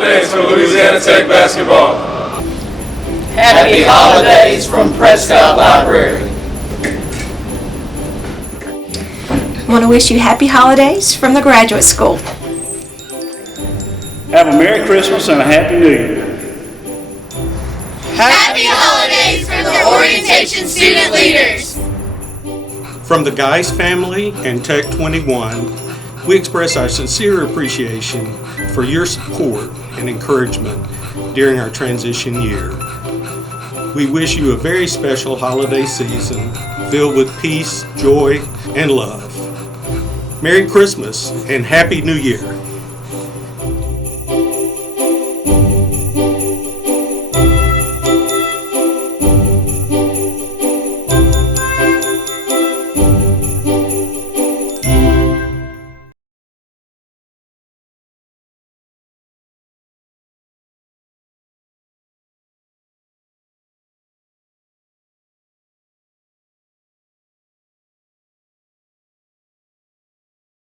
holidays from Louisiana Tech basketball. Happy holidays from Prescott Library. I want to wish you happy holidays from the Graduate School. Have a Merry Christmas and a Happy New Year. Happy holidays from the orientation student leaders. From the Geis family and Tech 21, we express our sincere appreciation for your support and encouragement during our transition year. We wish you a very special holiday season filled with peace, joy, and love. Merry Christmas and Happy New Year.